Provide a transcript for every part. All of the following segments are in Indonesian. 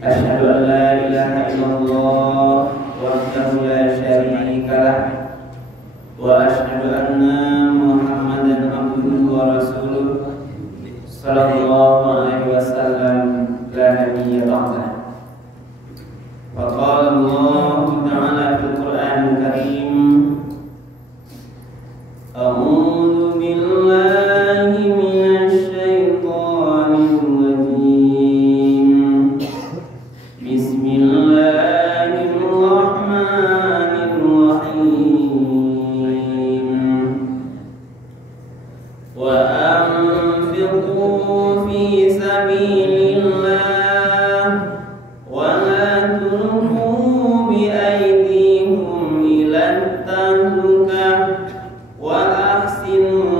أشهد أن لا إله إلا الله وحده لا شريك له وأشهد أن محمدا عبده ورسوله صلى الله عليه وسلم لا نبي بعده. وقال الله تعالى في القرآن الكريم: أعوذ بالله من الشيطان الرجيم. بسم الله الرحمن الرحيم. وأنفقوا في سبيل الله ولا تلقوا بأيديكم إلى التهلكة وأحسنوا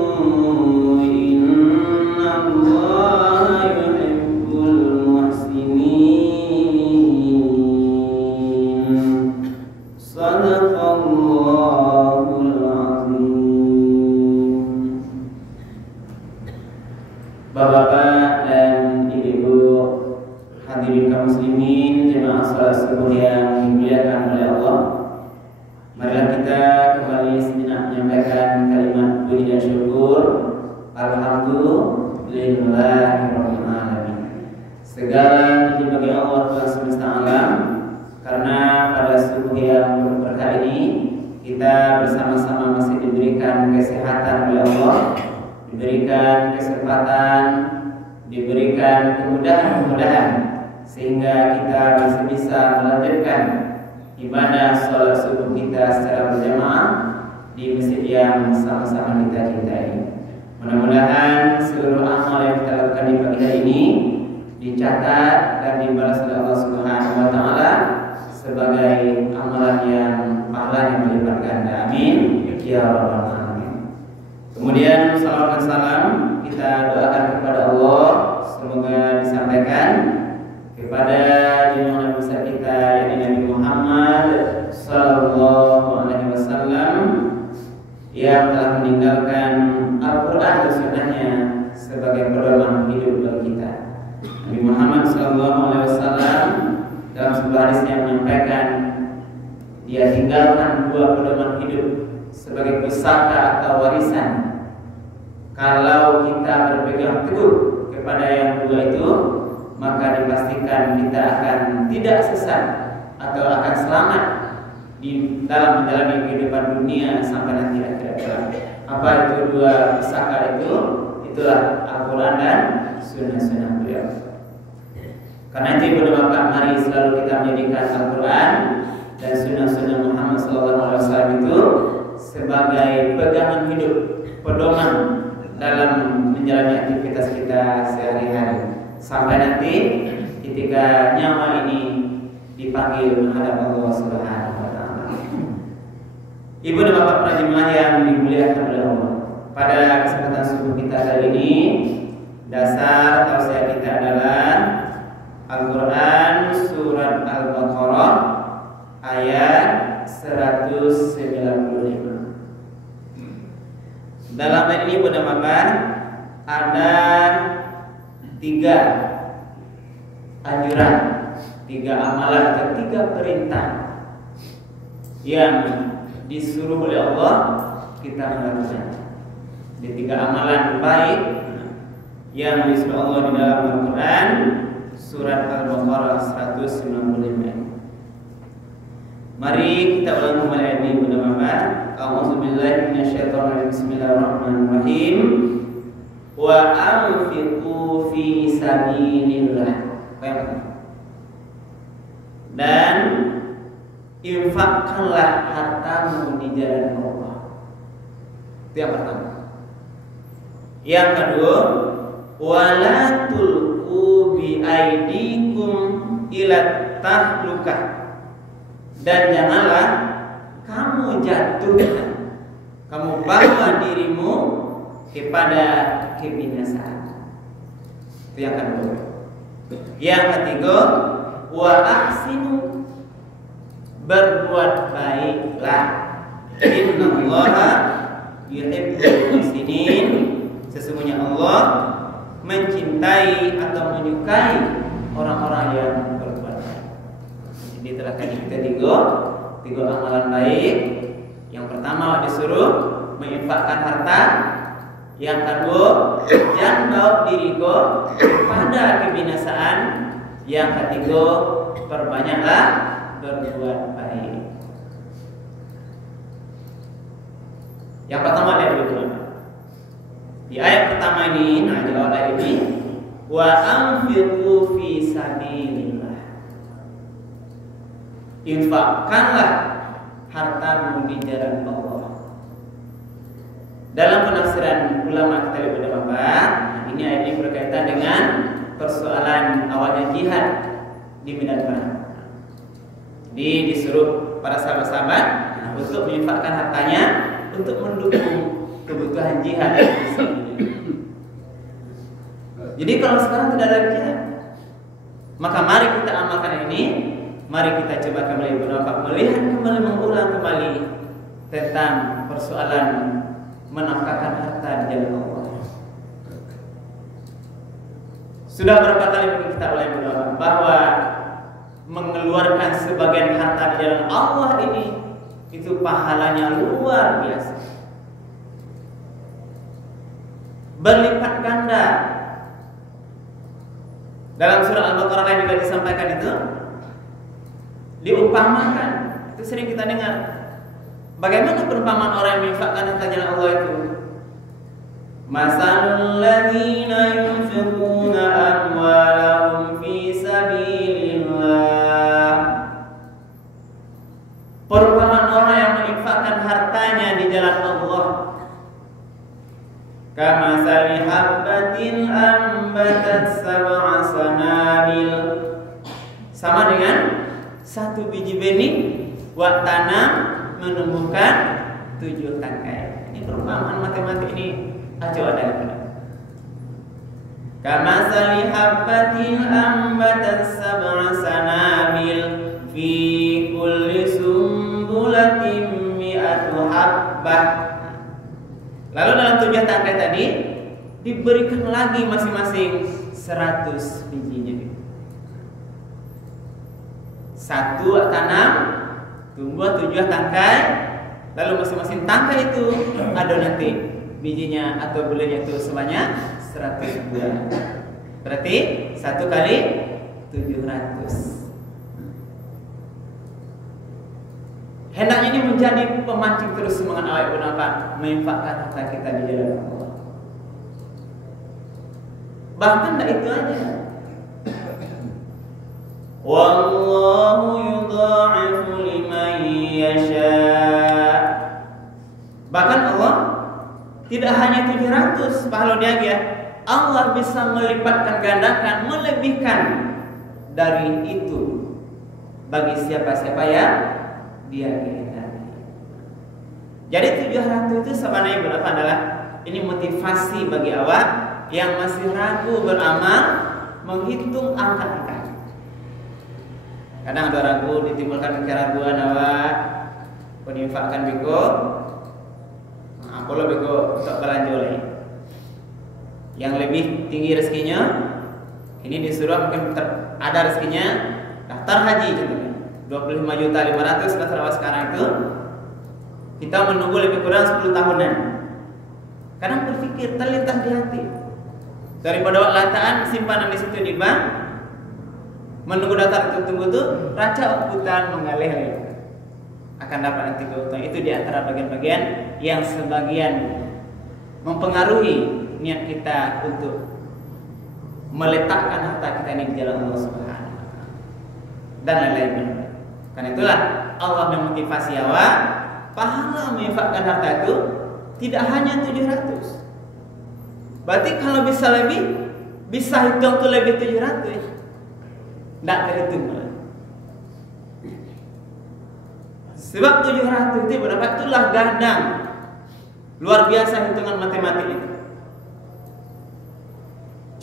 إن الله يحب المحسنين. صدق الله العظيم. Bapak-bapak dan ibu-ibu hadirin kaum muslimin jemaah salat subuh yang dimuliakan oleh Allah, marilah kita kembali sejenak menyampaikan kalimat puji dan syukur. Alhamdulillahirabbil alamin. Segala puji bagi Allah Tuhan semesta alam, karena pada subuh yang berkah ini kita bersama-sama masih diberikan kesehatan oleh Allah, diberikan kesempatan, diberikan kemudahan sehingga kita masih bisa melanjutkan ibadah sholat subuh kita secara berjamaah di masjid yang sama-sama kita cintai. Mudah-mudahan seluruh amal yang kita lakukan di pagi hari ini dicatat dan dibalas oleh Allah Subhanahu wa taala sebagai amalan yang pahalanya berlipat ganda. Amin ya rabbal alamin. Kemudian salawat dan salam kita doakan kepada Allah, semoga disampaikan kepada junjungan besar kita yakni Nabi Muhammad sallallahu alaihi wasallam yang telah meninggalkan Al-Qur'an dan sunnahnya sebagai pedoman hidup bagi kita. Nabi Muhammad sallallahu alaihi wasallam dalam sebuah hadisnya menyampaikan dia tinggalkan dua pedoman hidup sebagai pusaka atau warisan. Kalau kita berpegang teguh kepada yang dua itu, maka dipastikan kita akan tidak sesat atau akan selamat di dalam menjalani kehidupan dunia sampai nanti akhirat kelak. Apa itu dua pusaka itu? Itulah Al-Quran dan sunnah-sunnah beliau. Karena itu ibu dan bapak, mari selalu kita menjadikan Al-Quran dan sunnah-sunnah Muhammad SAW itu sebagai pegangan hidup, pedoman dalam menjalani aktivitas kita sehari-hari sampai nanti ketika nyawa ini dipanggil menghadap Allah Subhanahu wa taala. Ibu dan bapak para jemaah yang dimuliakan oleh Allah, pada kesempatan subuh kita kali ini dasar tausiah kita adalah Al-Quran surat Al-Baqarah ayat 195. Dalam ayat ini ibu dan bapak ada 3 anjuran, 3 amalan atau 3 perintah yang disuruh oleh Allah kita melakukan. Di 3 amalan baik yang disuruh Allah di dalam Al-Quran surat Al-Baqarah 195. Mari kita ulang kembali ayat ini ibu dan bapak. A'udzubillahi minasyaitonir rajim. Bismillahirrahmanirrahim. Wa anfiqu fi sabilillah. Dan infakkanlah hartamu di jalan Allah. Itu yang pertama. Yang kedua, wala tulqu bi aidikum ila tahlukah. Dan janganlah kamu jatuhkan, kamu bawa dirimu kepada kebinasaan. Itu yang kedua. Yang ketiga, wa ahsinu, berbuat baiklah. Innallaha yuhibbul muhsinin. Sesungguhnya Allah mencintai atau menyukai orang-orang yang berbuat Jadi telah kaji kita tiga amalan baik. Yang pertama disuruh menginfakkan harta. Yang kedua, jangan bawa diriku pada kebinasaan. Yang ketiga, perbanyaklah berbuat baik. Yang pertama lihat dulu. Di ayat pertama ini, nah di awal ayat ini, wa anfiqu fi sabilillah. Infakkanlah hartamu di jalan Allah. Dalam penafsiran ulama kita lihat pada nah ini ayat ini berkaitan dengan persoalan awalnya jihad di medan perang. Jadi disuruh para sahabat-sahabat untuk menginfakkan hartanya untuk mendukung kebutuhan jihad. Jadi kalau sekarang tidak ada jihad, maka mari kita amalkan ini. Mari kita coba kembali melihat kembali, mengulang kembali tentang persoalan menafkahkan harta di jalan Allah. Sudah berapa kali kita mulai berdoa bahwa mengeluarkan sebagian harta di jalan Allah ini itu pahalanya luar biasa, berlipat ganda. Dalam surah Al-Baqarah juga disampaikan itu, diumpamakan. Itu sering kita dengar. Bagaimana perumpamaan orang yang menginfakkan harta jalan Allah itu? Masalul ladzina yunfiquna amwalahum fi sabilillah. Perumpamaan orang yang menginfakkan hartanya di jalan Allah. Kamasali habbatin ambatat sab'a sanabil. Sama dengan satu biji benih buat tanam menumbuhkan 7 tangkai. Ini perumpamaan matematik ini aja ada. Kamasali habbatin ambatat sab'a sanabil fi kulli sumbulatin mi'atu habbah. Lalu dalam 7 tangkai tadi diberikan lagi masing-masing 100 bijinya. Satu tanam, tumbuh 7 tangkai, lalu masing-masing tangkai itu ada nanti bijinya atau bulannya itu sebanyak 100 buah. Berarti 1 kali 700. Hendaknya ini menjadi pemancing terus semangat awak pun apa? Menginfakkan harta kita di jalan Allah. Bahkan tak itu aja. Wallahu yudha'ifu liman yasha. Bahkan Allah tidak hanya 700 pahala dia, Allah bisa melipatkan gandakan, melebihkan dari itu bagi siapa-siapa yang dia kehendaki. Jadi 700 itu sebenarnya berapa adalah ini motivasi bagi awak yang masih ragu beramal menghitung angka-angka. Kadang ada ragu, ditimbulkan keraguan awak peninfakan beko, apalagi beko untuk belanja lain. Yang lebih tinggi rezekinya, ini disuruh mungkin ada rezekinya daftar haji contohnya 25.500.000 daftar awak sekarang itu, kita menunggu lebih kurang 10 tahunan. Kadang berpikir terlintas di hati daripada awak lataan simpanan di situ di bank, menunggu daftar itu tunggu tuh raca hutan mengalir akan dapat nanti keuntungan. Itu di antara bagian-bagian yang sebagian mempengaruhi niat kita untuk meletakkan harta kita ini di jalan Allah Subhanahu wa taala dan lain-lain. Karena itulah Allah memotivasi awak pahala menginfakkan harta itu tidak hanya 700. Berarti kalau bisa lebih, bisa hitung tuh lebih 700. Tidak terhitung. Sebab 700 itu berapa? Itulah gandang. Luar biasa hitungan matematik itu.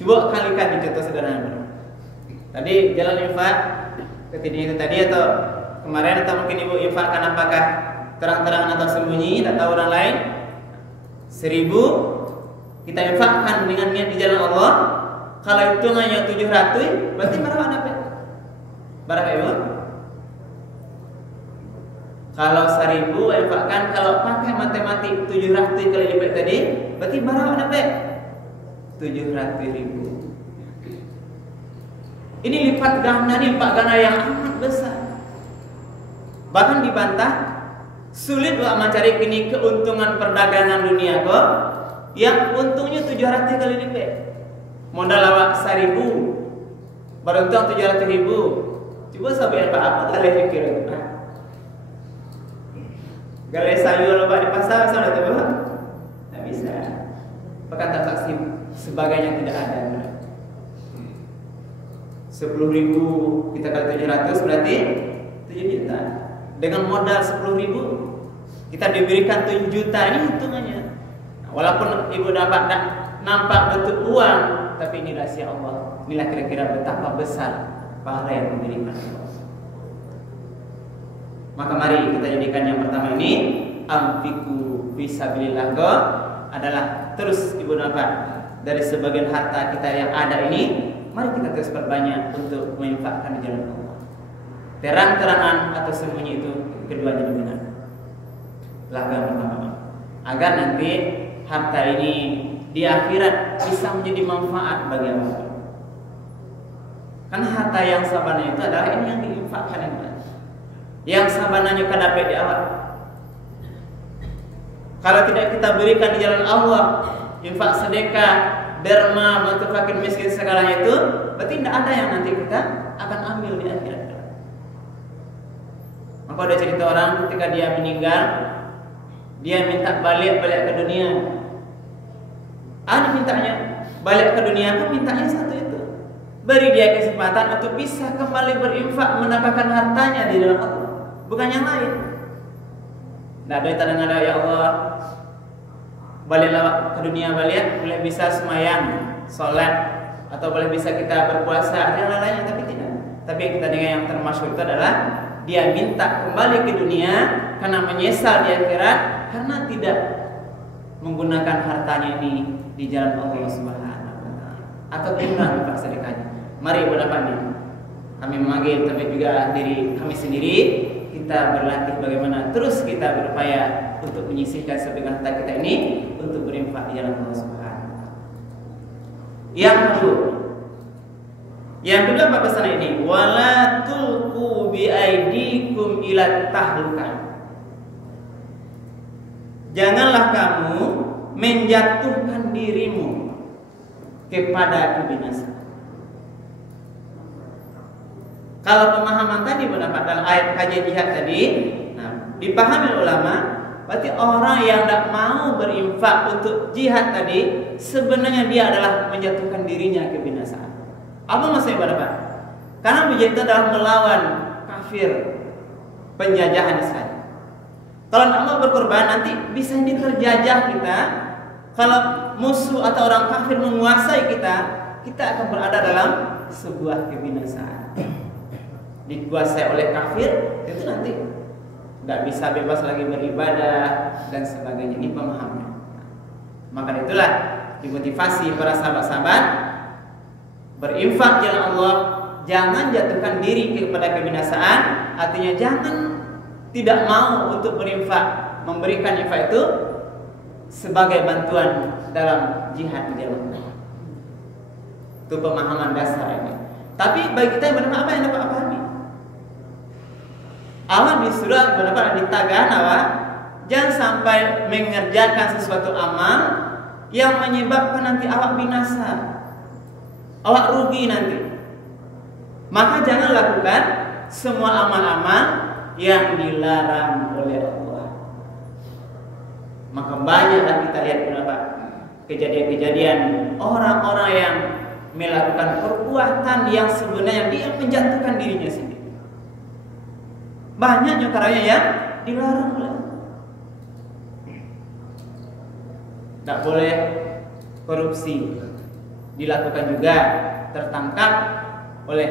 Coba kalikan di contoh sederhana. Tadi jalan infak ketika itu tadi atau kemarin atau mungkin ibu infakkan apakah terang-terangan atau sembunyi, tak tahu orang lain. 1000 kita infakkan dengan niat di jalan Allah. Kalau hitungannya 700, berarti berapa dapat? Berapa ibu? Kalau 1000 infakkan, kalau pakai matematik 700 kali lipat tadi, berarti berapa dapat? 700.000. Ini lipat ganda yang amat besar. Bahkan dibantah, sulit buat mencari kini keuntungan perdagangan dunia kok yang untungnya 700 kali lipat. Modal awak 1000, beruntung 700.000. Coba sampai apa kali pikir itu? Galai sayur lebat di pasar sana tu apa? Tak bisa. Perkataan saksi sebagainya tidak ada. 10.000 kita kali 700 berarti 7 juta. Dengan modal 10.000 kita diberikan 7 juta, ini hitungannya. Walaupun ibu dapat nampak betul uang, tapi ini rahasia Allah. Inilah kira-kira betapa besar pahala yang diberikan Allah. Maka mari kita jadikan yang pertama ini anfiqu fisabilillah adalah terus ibu dapat dari sebagian harta kita yang ada ini, mari kita terus perbanyak untuk menginfakkan di jalan Allah. Terang-terangan atau sembunyi itu keduanya benar. Langkah pertama agar nanti harta ini di akhirat bisa menjadi manfaat bagi Allah. Karena harta yang sabana itu adalah ini yang diinfakkan yang benar. Yang sabananya kan dapat di awal. Kalau tidak kita berikan di jalan Allah, infak, sedekah, derma, bantu fakir miskin segalanya itu, berarti tidak ada yang nanti kita akan ambil di akhirat. Maka ada cerita orang ketika dia meninggal, dia minta balik ke dunia. Ada mintanya balik ke dunia, aku mintanya satu itu. Beri dia kesempatan untuk bisa kembali berinfak, mendapatkan hartanya di dalam Allah. Bukan yang lain. Nah, doa tanda ya Allah, baliklah ke dunia balik, boleh bisa semayang, sholat, atau boleh bisa kita berpuasa, yang lainnya, tapi tidak. Tapi yang kita dengar yang termasuk itu adalah dia minta kembali ke dunia karena menyesal di akhirat karena tidak menggunakan hartanya ini di jalan Allah Subhanahu wa taala atau kurang infak sedekahnya. Mari berdapat kami memanggil tapi juga diri kami sendiri, kita berlatih bagaimana terus kita berupaya untuk menyisihkan sebagian harta kita ini untuk berinfak di jalan Allah Subhanahu wa taala. Yang kedua apa pesan ini? Wala tulqu bi aidikum ila tahlukah. Janganlah kamu menjatuhkan dirimu kepada kebinasaan. Kalau pemahaman tadi mendapat dalam ayat kajian jihad tadi, nah, dipahami ulama, berarti orang yang tidak mau berinfak untuk jihad tadi sebenarnya dia adalah menjatuhkan dirinya ke kebinasaan. Apa maksudnya Bapak? Karena menjadi itu adalah melawan kafir, penjajahan Islam. Kalau tidak mau berkorban nanti bisa diterjajah kita. Kalau musuh atau orang kafir menguasai kita, kita akan berada dalam sebuah kebinasaan. Dikuasai oleh kafir, itu nanti tidak bisa bebas lagi beribadah dan sebagainya. Ini pemahaman. Maka itulah dimotivasi para sahabat-sahabat berinfak jalan Allah, jangan jatuhkan diri kepada kebinasaan. Artinya jangan tidak mau untuk berinfak, memberikan infak itu sebagai bantuan dalam jihad di jalan Allah. Itu pemahaman dasar ini. Tapi bagi kita yang benar apa yang dapat pahami? Allah disuruh benar ditagan awak jangan sampai mengerjakan sesuatu amal yang menyebabkan nanti awak binasa, awak rugi nanti. Maka jangan lakukan semua amal-amal yang dilarang oleh Allah. Maka banyaklah kita lihat berapa kejadian-kejadian orang-orang yang melakukan perbuatan yang sebenarnya dia menjatuhkan dirinya sendiri. Banyaknya caranya yang dilarang oleh Allah. Tidak boleh korupsi, dilakukan juga, tertangkap oleh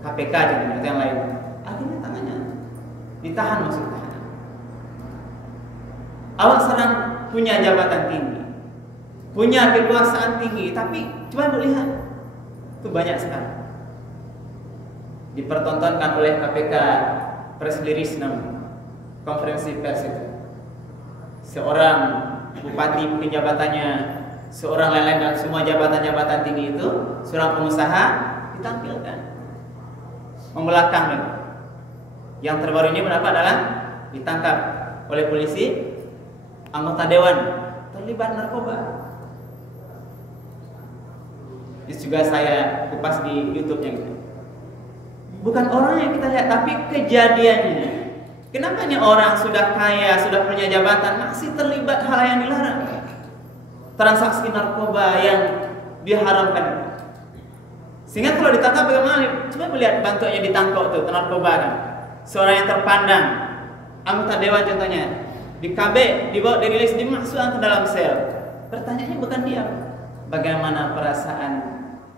KPK dan yang lain. Akhirnya tangannya ditahan, masuk tahanan. Awak sedang punya jabatan tinggi, punya kekuasaan tinggi, tapi coba melihat itu banyak sekali dipertontonkan oleh KPK press release namanya. konferensi pers itu. Seorang bupati mungkin jabatannya, seorang lain-lain dan semua jabatan-jabatan tinggi itu, seorang pengusaha ditampilkan membelakang. Yang terbaru ini berapa adalah ditangkap oleh polisi anggota dewan terlibat narkoba. Ini juga saya kupas di YouTube-nya gitu. Bukan orang yang kita lihat, tapi kejadiannya. Kenapa nih orang sudah kaya, sudah punya jabatan masih terlibat hal yang dilarang? Transaksi narkoba yang diharamkan. Sehingga kalau ditangkap bagaimana? Coba melihat bantuannya ditangkap tuh narkoba kan. Seorang yang terpandang, anggota dewan contohnya, di KB, dibawa dirilis, dimasukkan ke dalam sel. Pertanyaannya bukan dia, bagaimana perasaan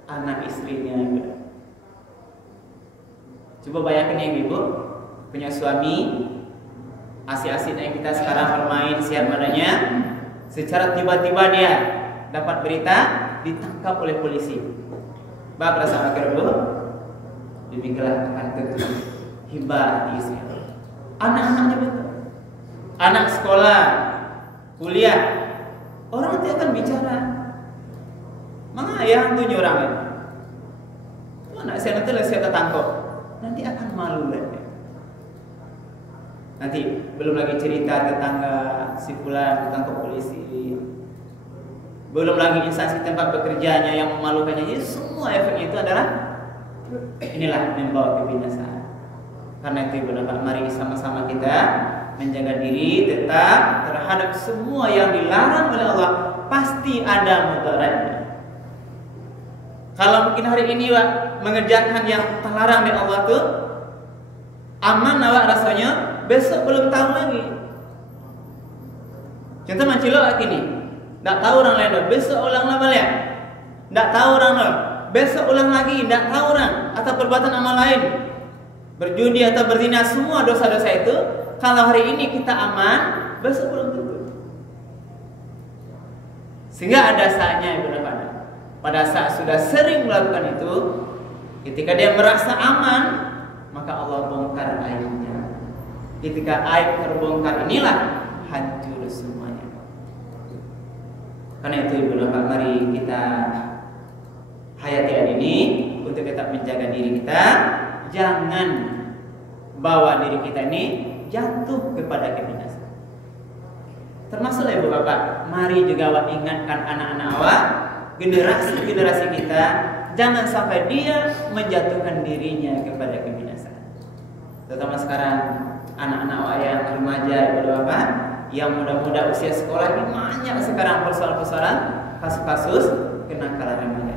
anak istrinya? Coba bayangkan ya ibu, punya suami, asik-asiknya kita sekarang bermain siar badannya, secara tiba-tiba dia dapat berita ditangkap oleh polisi. Bapak perasaan akhir bu, demikianlah akan tentu hibah di istri. Anak-anaknya betul, anak sekolah, kuliah, orang nanti akan bicara, mana ayah itu nyurang itu, anak saya nanti saya tertangkap, nanti akan malu lagi. Nanti belum lagi cerita tetangga si fulan ditangkap polisi, belum lagi instansi tempat bekerjanya yang memalukannya. Jadi semua efek itu adalah inilah membawa kebinasaan. Karena itu benar-benar mari sama-sama kita menjaga diri tetap terhadap semua yang dilarang oleh Allah, pasti ada mudaratnya. Kalau mungkin hari ini Wak mengerjakan yang terlarang oleh Allah tuh aman Wak rasanya, besok belum tahu lagi. Contoh mancilo ini, tidak tahu orang lain, besok ulang lagi balik. Tidak tahu orang lain, besok ulang lagi, tidak tahu orang atau perbuatan amal lain, berjudi atau berzina, semua dosa-dosa itu. Kalau hari ini kita aman, besok belum tentu. Sehingga ada saatnya benar-benar pada saat sudah sering melakukan itu, ketika dia merasa aman, maka Allah bongkar aibnya. Ketika aib terbongkar, inilah hancur semuanya. Karena itu ibu bapak, mari kita hayati hari ini untuk tetap menjaga diri kita. Jangan bawa diri kita ini jatuh kepada kebinasaan. Termasuk ibu bapak, mari juga awak ingatkan anak-anak awak, generasi-generasi kita, jangan sampai dia menjatuhkan dirinya kepada kebinasaan. Terutama sekarang anak-anak awak yang remaja ibu bapak, yang muda-muda usia sekolah ini banyak sekarang persoalan-persoalan kasus-kasus kenakalan remaja.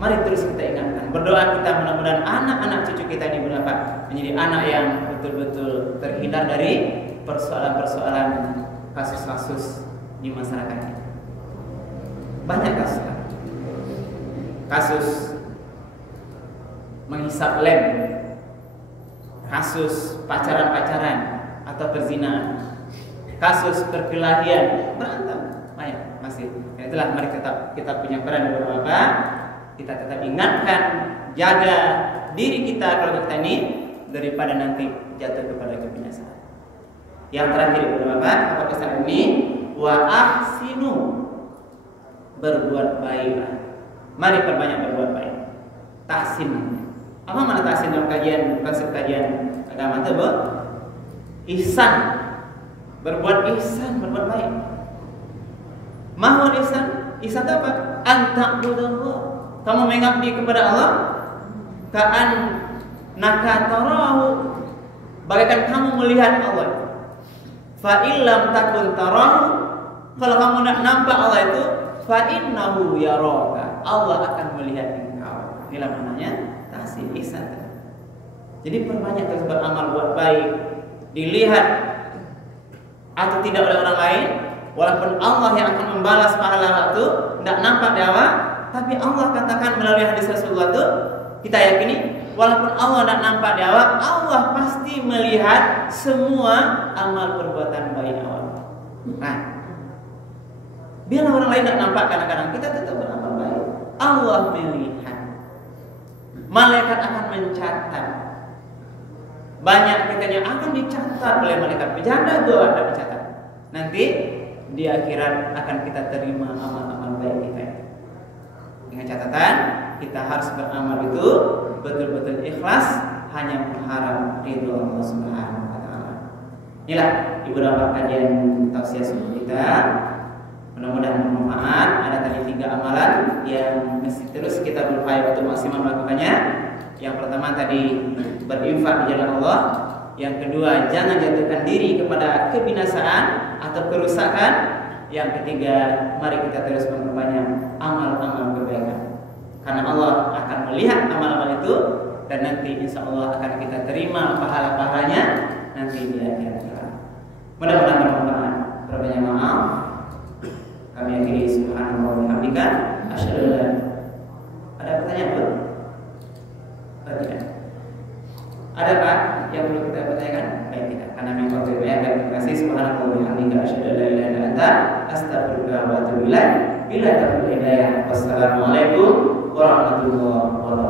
Mari terus kita ingatkan, berdoa kita mudah-mudahan anak-anak cucu kita ini berapa menjadi anak yang betul-betul terhindar dari persoalan-persoalan kasus-kasus di masyarakat kita. Banyak kasus menghisap lem, kasus pacaran-pacaran atau perzinahan, kasus perkelahian, berantem banyak masih. Ya itulah, mari kita punya peran beberapa. Kita tetap ingatkan, jaga diri kita kalau kita ini daripada nanti jatuh kepada kebinasaan. Yang terakhir beberapa apa pesan ini, wa ahsinu, berbuat baik. Mari perbanyak berbuat baik. Tahsin. Apa mana tahsin dalam konsep kajian agama itu, Bu? Ihsan. Berbuat ihsan, berbuat baik. Mahal ihsan? Ihsan itu apa? Anta'budallah. Kamu mengabdi kepada Allah, ka'an naka tarahu, bagaikan kamu melihat Allah. Fa illam takun tarahu, kalau kamu nak nampak Allah itu, fa innahu yaraka, Allah akan melihat engkau. Inilah maknanya tahsin ihsan. Jadi perbanyak terus beramal buat baik, dilihat atau tidak oleh orang lain, walaupun Allah yang akan membalas pahala itu tidak nampak di awal. Tapi Allah katakan melalui hadis Rasulullah itu, kita yakini walaupun Allah tidak nampak di awal, Allah pasti melihat semua amal perbuatan baik awal. Nah, biar orang lain tidak nampak, kadang-kadang kita tetap beramal baik. Allah melihat, malaikat akan mencatat. banyak kita yang akan dicatat oleh malaikat. Berjanda tuh ada dicatat. Nanti di akhirat akan kita terima amal-amal baik kita. Dengan catatan kita harus beramal itu betul-betul ikhlas, hanya mengharap ridho Allah Subhanahu wa taala. Inilah beberapa kajian tausiah subuh kita. Mudah-mudahan bermanfaat. Ada tadi 3 amalan yang mesti terus kita berupaya untuk maksimal melakukannya. Yang pertama tadi berinfak di jalan Allah. Yang kedua, jangan jatuhkan diri kepada kebinasaan atau kerusakan. Yang ketiga, mari kita terus memperbanyak amal-amal kebaikan. Karena Allah akan melihat amal-amal itu dan nanti insya Allah akan kita terima pahala-pahalanya nanti di akhirat. Mudah-mudahan bermanfaat. Perbanyak maaf. Kami akhiri subhanallah wa bihamdika asyhadu an la. Ada pertanyaan belum? Tidak. Ada Pak yang perlu kita pertanyakan? Baik, tidak. Karena memang waktu banyak dan terima kasih subhanallah wa bihamdika asyhadu an la ilaha illa anta astaghfiruka wa atubu ilaik. Bila taufiq hidayah. Wassalamualaikum warahmatullahi wabarakatuh.